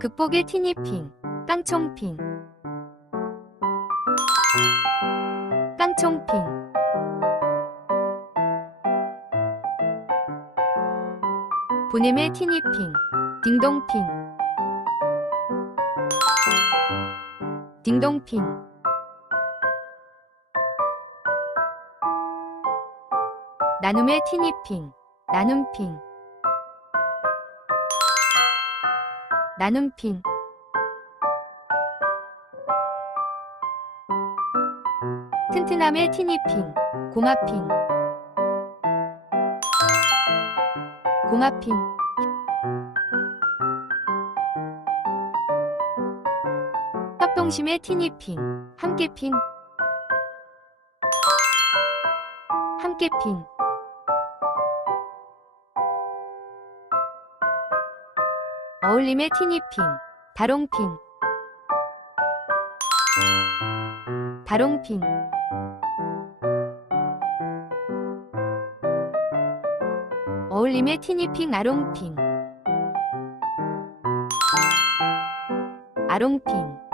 극복의 티니핑, 깡총핑. 깡총핑. 보냄의 티니핑, 딩동핑. 딩동핑. 나눔의 티니핑, 나눔핑. 나눔핑. 튼튼함의 티니핑, 고마핑. 고마핑. 협동심의 티니핑, 함께핑. 함께핑. 어울림의 티니핑, 다롱핑. 다롱핑. 어울림의 티니핑, 아롱핑. 아롱핑.